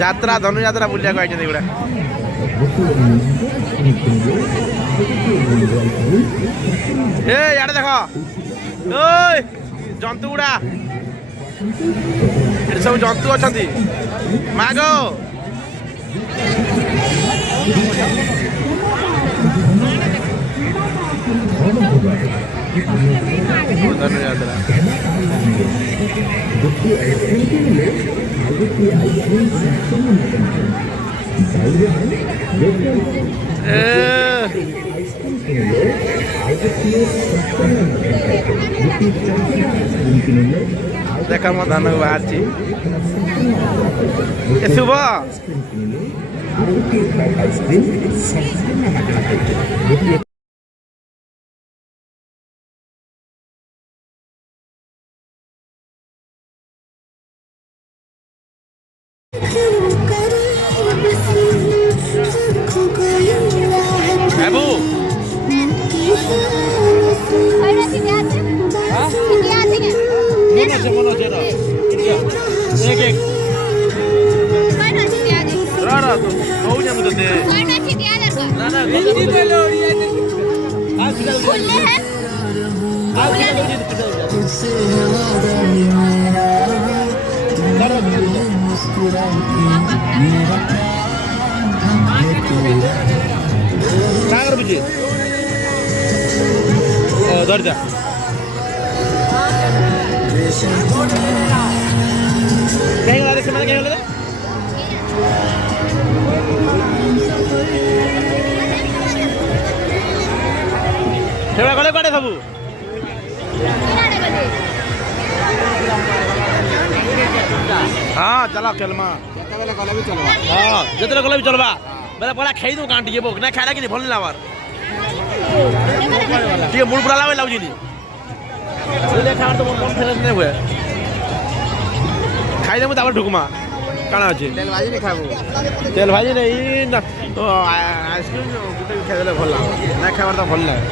ଯାତ୍ରା ଧନୁଯାତ୍ରା ବୁଲିବାକୁ ଆଇଛନ୍ତି ଏଗୁଡ଼ା। ଏ ଇଆଡ଼େ ଦେଖ ଓଇ ଜନ୍ତୁ ଗୁଡ଼ା ଏଠି ସବୁ ଜନ୍ତୁ ଅଛନ୍ତି ମାଗ ଧନୁଯାତ୍ରା। ଦେଖ ମୋ ଧାନ ବାହାରିଛି ଏ ଶୁଭ বাবু ଧରିଥା କାହିଁକି ସେମାନେ କାହିଁ ଗଲେ ସେଗୁଡ଼ା ଗଲେ କୁଆଡ଼େ ସବୁ ହଁ ଚାଲ ଖେଲମା ଯେତେବେଳେ ଗଲେ ବି ଚଲବା ହଁ ଯେତେବେଳେ ଗଲେ ବି ଚଲବା ବେଲେ ପରା ଖାଇ ଦଉ କାଁ ଟିକେ ନା ଖାଇଲା କି ଭଲ ଲାଗାର ଟିକେ ମୁଡ଼ ପୁରା ଲାଗ ଲାଗୁଛି ଖାଇବାର ତ ମୋର ଫେରସ ନାଇଁ ହୁଏ ଖାଇଦେବୁ ତାପରେ ଢୁକମା କାଣା ଅଛି ତେଲ ଭାଜି ନାଇଁ ଖାଇବୁ ତେଲ ଭାଜି ନାଇଁ ଆଇସ୍କ୍ରିମ୍ ଗୋଟେ ଖାଇଦେଲେ ଭଲ ଲାଗେ ନା ଖାଇବାର ତ ଭଲ ଲାଗେ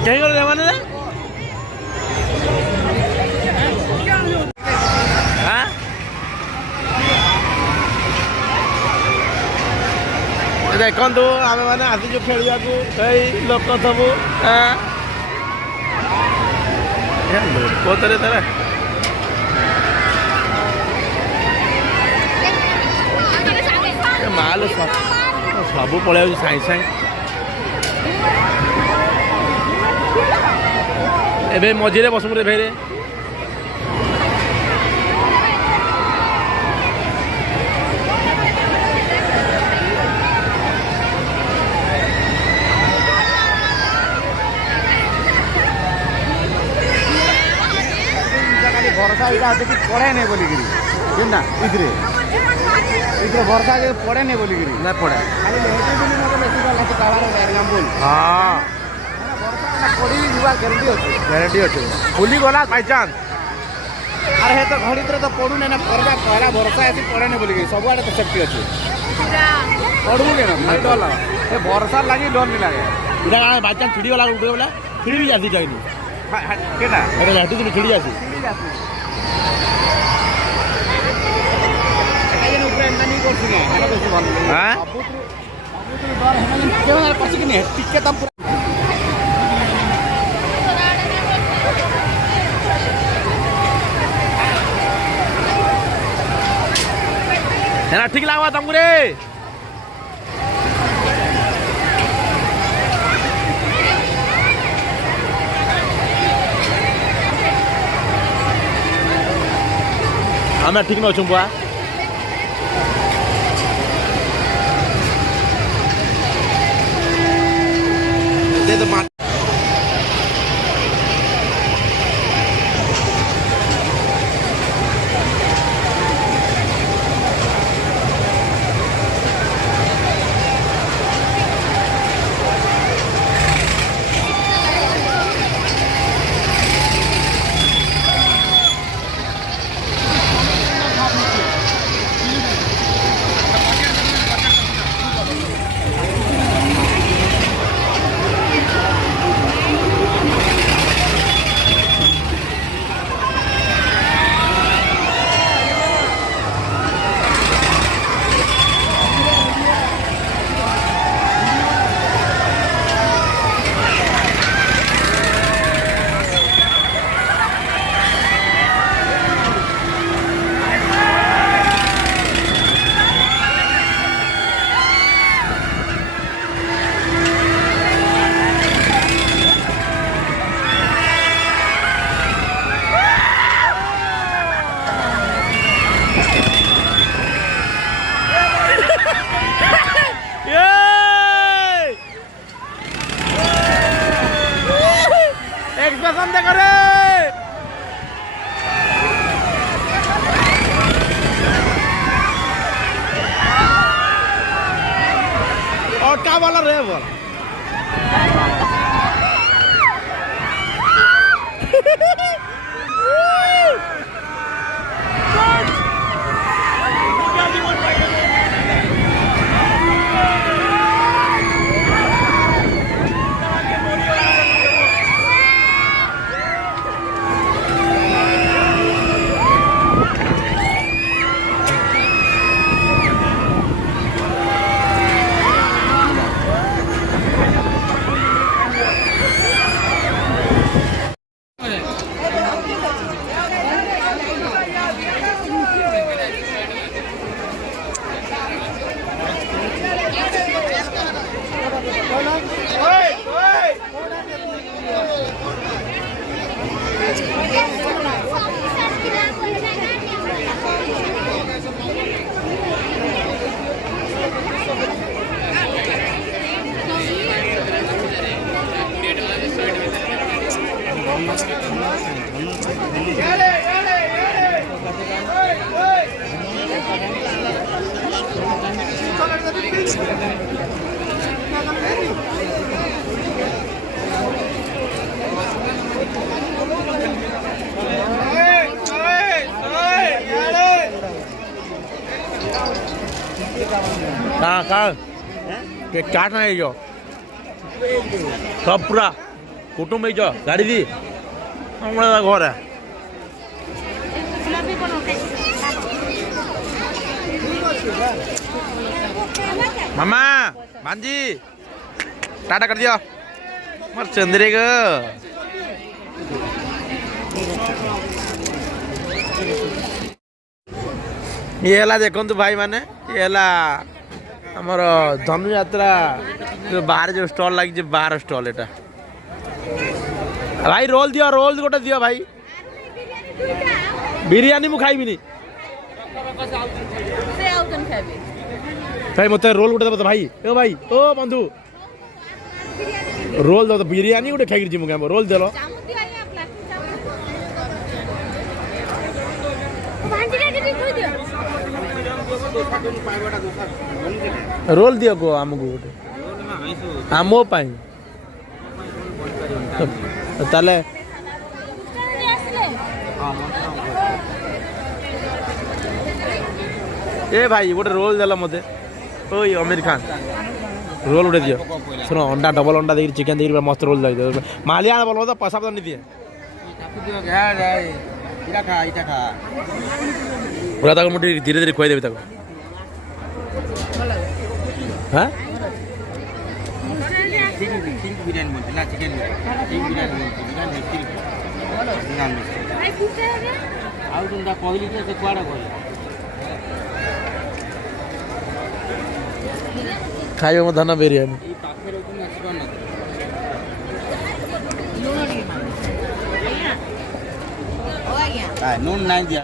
कहीं गले जमाने रे हाँ देखु आम मैंने आसीचु खेलिया कई लोक सब लोक थे तेरे माल सब पलि साई साई एबे मझे बसमु रे भेरे वर्षा इटा देखि पड़े नहीं बोलिकी जेना इधरे वर्षा पड़े नहीं बोलिकी ना पड़े खाली हाँ ग्यारंटी अच्छे खुली गला बाई चान्स अरे हे तो घड़ी तो पड़ूने ना पड़वा पहला वर्षा ऐसी पड़े नहीं बोलिकी सब आड़े तो सेफ्टी अच्छे पड़ू के ना डर लगे वर्षा लगी डर नहीं लगे इधर बाई चान्स छिड़ी गला उठे बोला छिड़ी भी जाती जाए केटा अरे जाती तो छिड़ी जाती है ठीक लगा तुमको रे हमें ठीक न बुआ एक्सप्रेशन दे करे और क्या वाला रे बोल काट ना जो सब पूरा कुटुंब जो गाड़ी दी हमारा घर है मामा मांजी टाटा कर दियो मर चंद्रे ग ये हला देखंतु भाई माने ये हला हमर धनुयात्रा जो बाहर जो स्टॉल लगी जे बाहर स्टॉल एटा भाई रोल दियो रोल गोटे दियो भाई बिरयानी मु खाइबिनी से आउतन खाबे भाई मते रोल गोटे दबो भाई ओ बंधु रोल दो बिरयानी गोटे खाइ जिमु गाम रोल देलो चामुती आइ आपला भांजीला के थोइ दियो रोल दियो को हमको गोटे हमो पाई ताले ए भाई गोटे रोल देला मते ओय आमिर खान रोल उड़े दियो सुनो अंडा डबल अंडा दे चिकन दे मस्त रोल दे मालिया बोलो तो पैसा पता नहीं दिए पूरा तक मुझे धीरे धीरे खुआई देबे तक हां बिरयानी बोलते ना चिकन बिरयानी भाई पूछे रे आउ तुमदा कहली से कुआडा कहली खाइबे म धना बिरयानी ई पाखे रो तुम आसी न ओ गया नून नहीं दिया